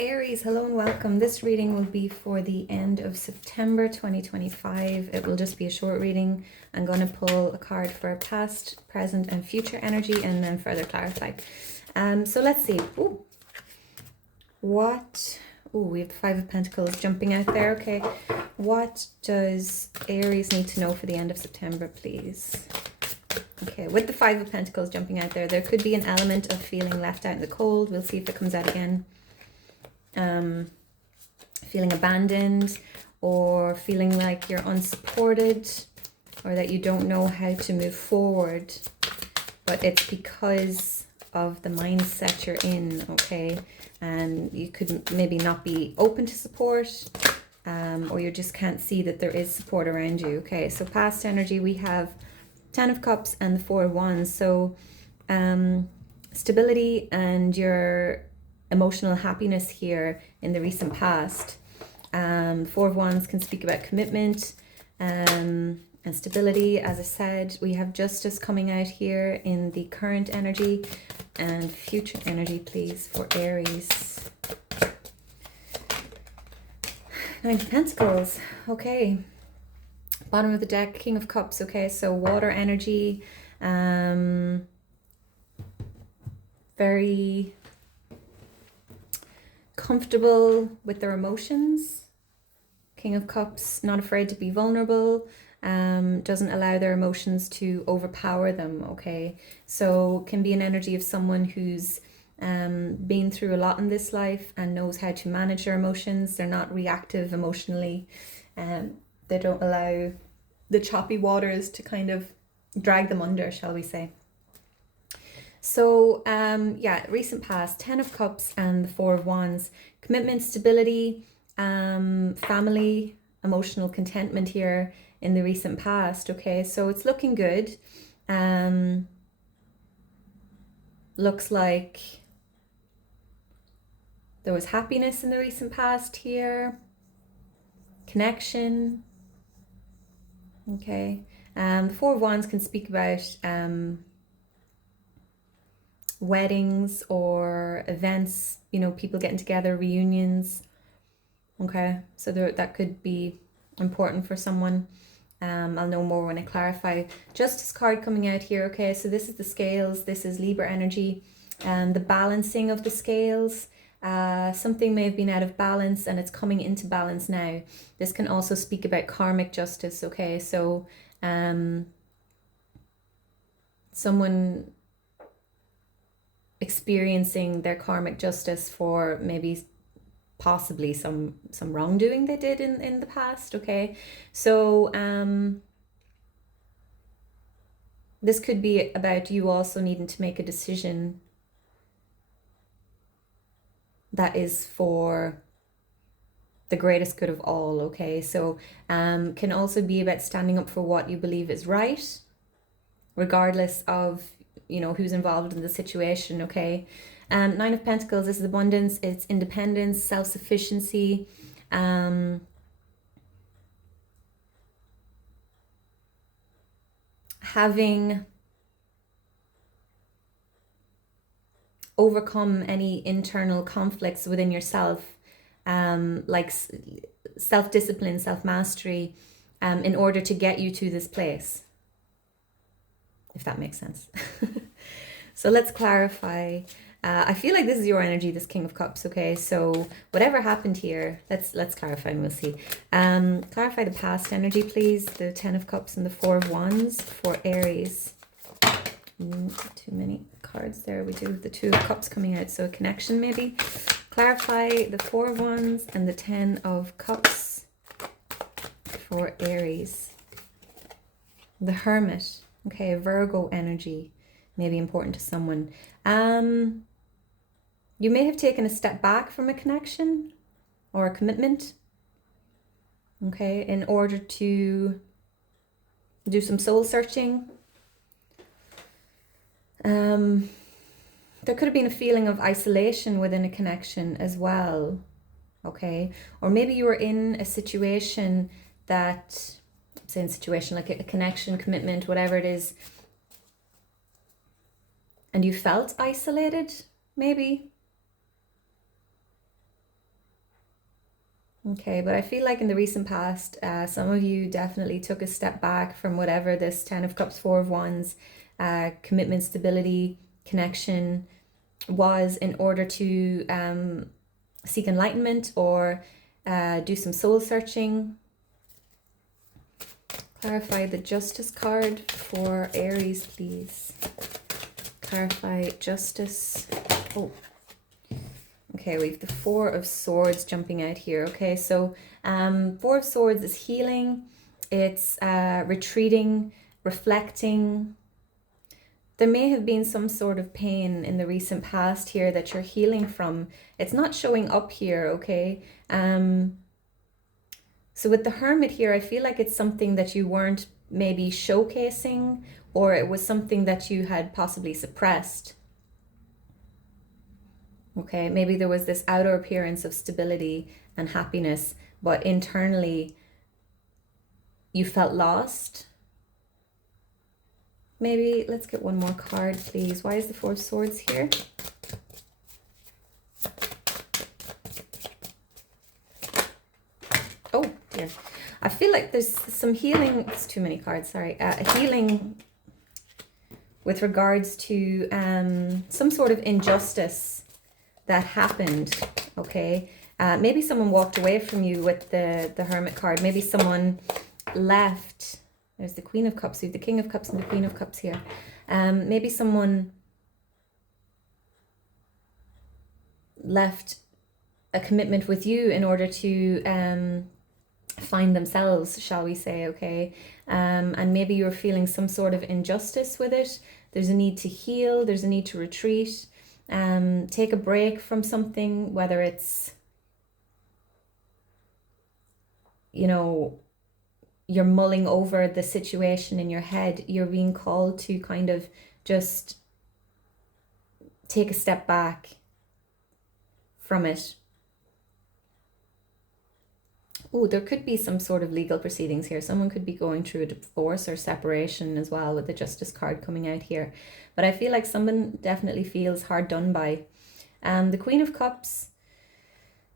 Aries, hello and welcome. This reading will be for the end of September 2025. It will just be a short reading. I'm going to pull a card for past, present, and future energy and then further clarify. So let's see. We have the Five of Pentacles jumping out there. Okay. What does Aries need to know for the end of September, please? Okay, with the Five of Pentacles jumping out there, there could be an element of feeling left out in the cold. We'll see if it comes out again. Feeling abandoned or feeling like you're unsupported or that you don't know how to move forward, but it's because of the mindset you're in, okay? And you could maybe not be open to support, or you just can't see that there is support around you, okay? So past energy, we have Ten of Cups and the Four of Wands. So stability and your emotional happiness here in the recent past. Four of Wands can speak about commitment and stability. As I said, we have justice coming out here in the current energy and future energy, please, for Aries. Nine of Pentacles. Okay. Bottom of the deck, King of Cups. Okay, so water energy. Very comfortable with their emotions. King of Cups, not afraid to be vulnerable, doesn't allow their emotions to overpower them, okay? So can be an energy of someone who's been through a lot in this life and knows how to manage their emotions. They're not reactive emotionally. They don't allow the choppy waters to kind of drag them under, shall we say. So, recent past, Ten of Cups and the Four of Wands. Commitment, stability, family, emotional contentment here in the recent past, okay? So it's looking good. Looks like there was happiness in the recent past here. Connection, okay? The Four of Wands can speak about weddings or events, you know, people getting together, reunions, okay? So that could be important for someone. I'll know more when I clarify. Justice card coming out here, okay? So this is the scales, this is Libra energy, and the balancing of the scales. Something may have been out of balance and it's coming into balance now. This can also speak about karmic justice, okay? So someone experiencing their karmic justice for maybe possibly some wrongdoing they did in the past, okay? So this could be about you also needing to make a decision that is for the greatest good of all, okay? So can also be about standing up for what you believe is right, regardless of, you know, who's involved in the situation, okay? Nine of Pentacles, this is abundance, it's independence, self-sufficiency, having overcome any internal conflicts within yourself, like self-discipline, self-mastery, in order to get you to this place, if that makes sense. So let's clarify. I feel like this is your energy, this King of Cups, okay? So whatever happened here, let's clarify and we'll see. Clarify the past energy, please. The Ten of Cups and the Four of Wands for Aries. Too many cards there. We do have the Two of Cups coming out, so a connection maybe. Clarify the Four of Wands and the Ten of Cups for Aries. The Hermit, okay, Virgo energy may be important to someone. You may have taken a step back from a connection or a commitment, okay, in order to do some soul searching. There could have been a feeling of isolation within a connection as well, okay? Or maybe you were in a situation that, I'm saying situation like a connection, commitment, whatever it is, and you felt isolated, maybe. Okay, but I feel like in the recent past, some of you definitely took a step back from whatever this Ten of Cups, Four of Wands, commitment, stability, connection was in order to seek enlightenment or do some soul searching. Clarify the Justice card for Aries, please. Clarify Justice. Oh. Okay, we have the Four of Swords jumping out here. Okay, so Four of Swords is healing. It's retreating, reflecting. There may have been some sort of pain in the recent past here that you're healing from. It's not showing up here, okay? So with the Hermit here, I feel like it's something that you weren't maybe showcasing, or it was something that you had possibly suppressed. Okay, maybe there was this outer appearance of stability and happiness, but internally you felt lost. Maybe let's get one more card, please. Why is the Four of Swords here? Oh dear. I feel like there's some healing. It's too many cards, sorry. Healing with regards to some sort of injustice that happened, okay? Maybe someone walked away from you with the Hermit card. Maybe someone left. There's the Queen of Cups, the King of Cups and the Queen of Cups here. Maybe someone left a commitment with you in order to find themselves, shall we say, okay? And maybe you're feeling some sort of injustice with it. There's a need to heal. There's a need to retreat. Take a break from something, whether it's, you know, you're mulling over the situation in your head. You're being called to kind of just take a step back from it. Oh, there could be some sort of legal proceedings here. Someone could be going through a divorce or separation as well, with the Justice card coming out here. But I feel like someone definitely feels hard done by. The Queen of Cups,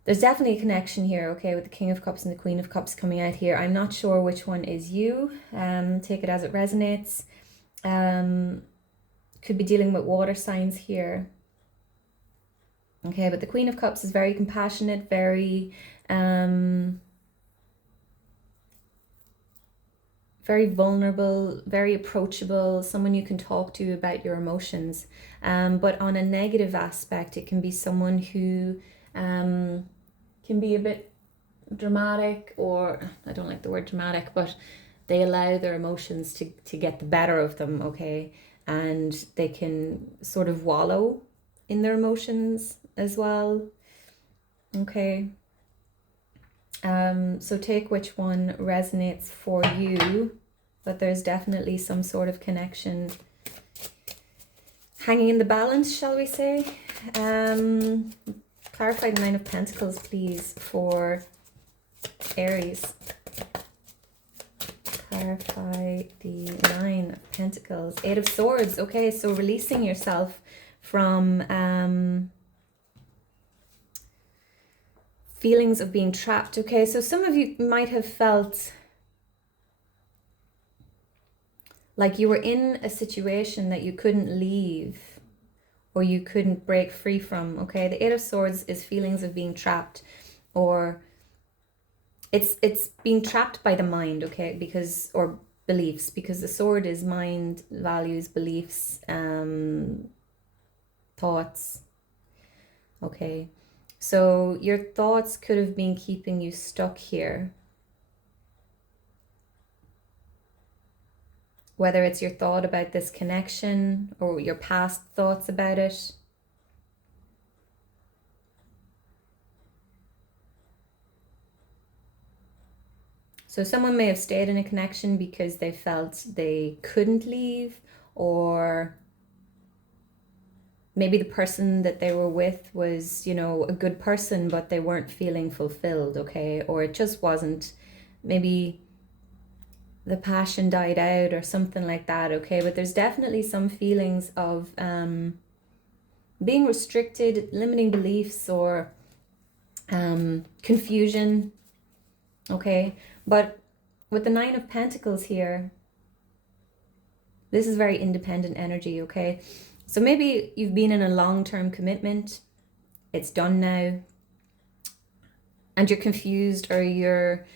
there's definitely a connection here, okay, with the King of Cups and the Queen of Cups coming out here. I'm not sure which one is you. Take it as it resonates. Could be dealing with water signs here. Okay, but the Queen of Cups is very compassionate, very vulnerable, very approachable, someone you can talk to about your emotions. But on a negative aspect, it can be someone who can be a bit dramatic, or I don't like the word dramatic, but they allow their emotions to get the better of them, okay? And they can sort of wallow in their emotions as well, okay? So take which one resonates for you, but there's definitely some sort of connection hanging in the balance, shall we say. Clarify the Nine of Pentacles, please, for Aries. Clarify the Nine of Pentacles. Eight of Swords. Okay, so releasing yourself from feelings of being trapped. Okay, so some of you might have felt like you were in a situation that you couldn't leave or you couldn't break free from, okay? The Eight of Swords is feelings of being trapped, or it's being trapped by the mind, okay? Because, or beliefs, because the sword is mind, values, beliefs, thoughts, okay? So your thoughts could have been keeping you stuck here. Whether it's your thought about this connection or your past thoughts about it. So someone may have stayed in a connection because they felt they couldn't leave, or maybe the person that they were with was, you know, a good person, but they weren't feeling fulfilled, okay? Or it just wasn't, maybe the passion died out or something like that, okay? But there's definitely some feelings of being restricted, limiting beliefs, or confusion, okay? But with the Nine of Pentacles here, this is very independent energy, okay? So maybe you've been in a long-term commitment, it's done now, and you're confused, or you're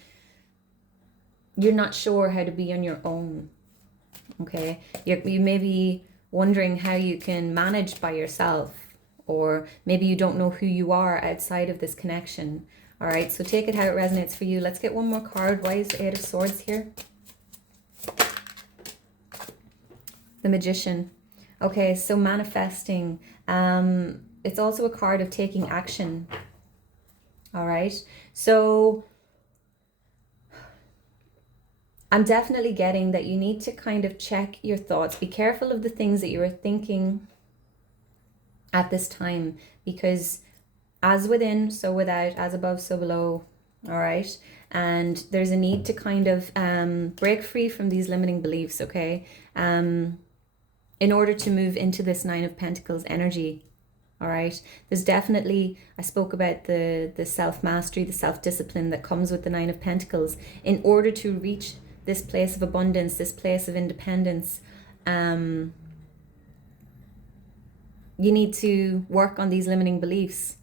not sure how to be on your own, okay? You may be wondering how you can manage by yourself, or maybe you don't know who you are outside of this connection. All right, so take it how it resonates for you. Let's get one more card. Why is the Eight of Swords here? The Magician. Okay, so manifesting. It's also a card of taking action. All right, so I'm definitely getting that you need to kind of check your thoughts. Be careful of the things that you are thinking at this time, because as within, so without, as above, so below. All right, and there's a need to kind of break free from these limiting beliefs, okay, in order to move into this Nine of Pentacles energy. All right, there's definitely, I spoke about the self-mastery, the self-discipline that comes with the Nine of Pentacles. In order to reach this place of abundance, this place of independence, you need to work on these limiting beliefs,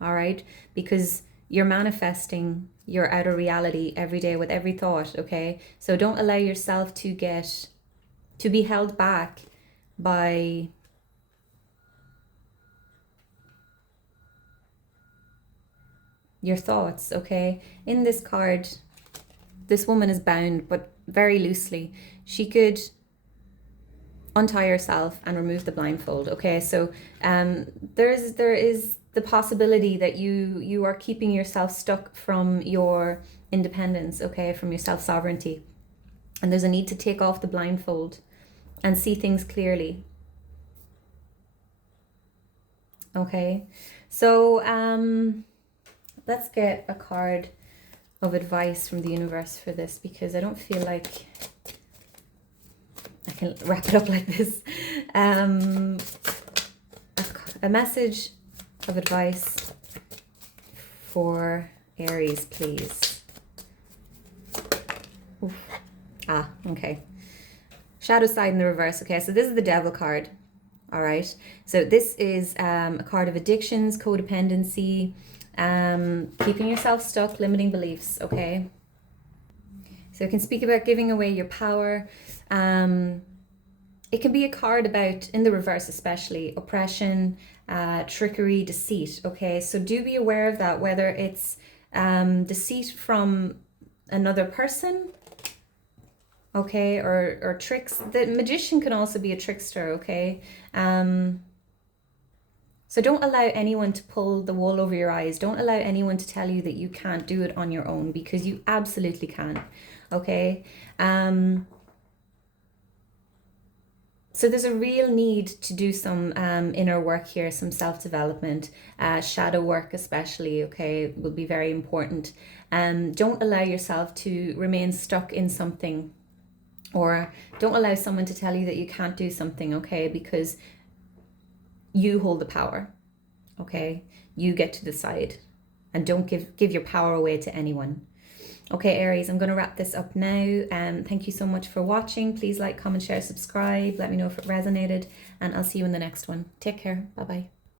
all right? Because you're manifesting your outer reality every day with every thought, okay? So don't allow yourself to be held back by your thoughts, okay? In this card, this woman is bound, but very loosely. She could untie herself and remove the blindfold, okay? So there is the possibility that you are keeping yourself stuck from your independence, okay, from your self-sovereignty. And there's a need to take off the blindfold and see things clearly. Okay, so let's get a card of advice from the universe for this, because I don't feel like I can wrap it up like this. A message of advice for Aries, please. Oof. Ah, okay. Shadow side in the reverse. Okay, so this is the Devil card. All right, so this is a card of addictions, codependency, keeping yourself stuck, limiting beliefs, okay? So it can speak about giving away your power. It can be a card about, in the reverse especially, oppression, trickery, deceit, okay? So do be aware of that, whether it's deceit from another person, okay, or tricks. The Magician can also be a trickster, okay? So don't allow anyone to pull the wool over your eyes. Don't allow anyone to tell you that you can't do it on your own, because you absolutely can, okay? So there's a real need to do some inner work here, some self-development, shadow work especially, okay, will be very important. Don't allow yourself to remain stuck in something, or don't allow someone to tell you that you can't do something, okay, because you hold the power, okay? You get to decide, and don't give your power away to anyone. Okay, Aries, I'm going to wrap this up now. Thank you so much for watching. Please like, comment, share, subscribe. Let me know if it resonated, and I'll see you in the next one. Take care. Bye-bye.